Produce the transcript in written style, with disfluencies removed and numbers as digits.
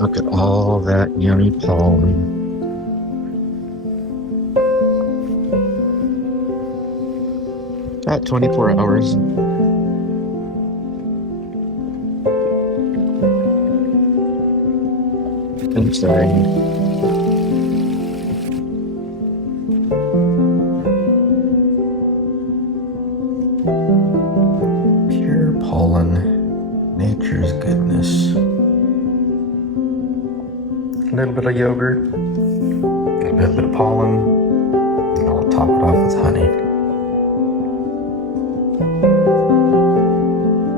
Look at all that yummy pollen. About 24 hours. I'm sorry. Pure pollen, nature's goodness. A little bit of yogurt, a little bit of pollen, and I'll top it off with honey.